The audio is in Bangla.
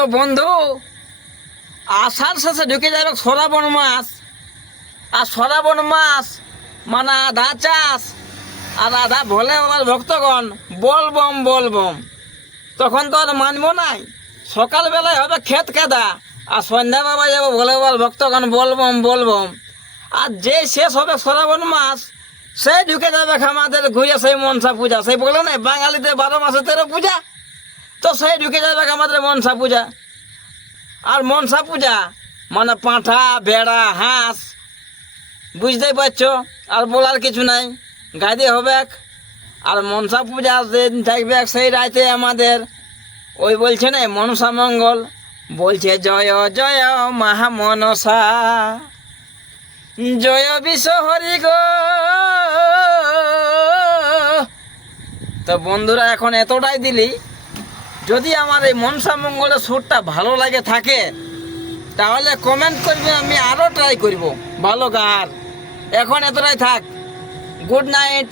তো বন্ধু, আষাঢ় শেষে ঢুকে যাবে শ্রাবণ মাস। আর শ্রাবণ মাস মানে আধা চাষ আর আধা ভোলে বাবার ভক্তগণ বলবম বলবম। তখন তো আর মানবো নাই, সকালবেলায় হবে ক্ষেত কাদা আর সন্ধ্যা বাবা যাবো ভোলে বাবার ভক্তগণ বলবম বলবম। আর যে শেষ হবে শ্রাবণ মাস, সেই ঢুকে যাবে আমাদের ঘুরে সেই মনসা পূজা। সেই বলে না বাঙালিদের 12 মাসে 13 পূজা, তো সেই ঢুকে যাবে আমাদের মনসা পূজা। আর মনসা পূজা মানে পাঁঠা ভেড়া হাঁস, বুঝতেই পারছো, আর বলার কিছু নাই, গাইতে হবে। আর মনসা পূজা যেদিন থাকবে সেই রাতে আমাদের ওই বলছে না মনসা মঙ্গল, বলছে জয় জয় মহা মনসা, জয় বিশ্ব হরি গো। তো বন্ধুরা, এখন এতটাই দিলি, যদি আমার এই মনসা মঙ্গলের সুরটা ভালো লাগে থাকে তাহলে কমেন্ট করবে, আমি আরও ট্রাই করব ভালো গান। এখন এতটাই থাক, গুড নাইট।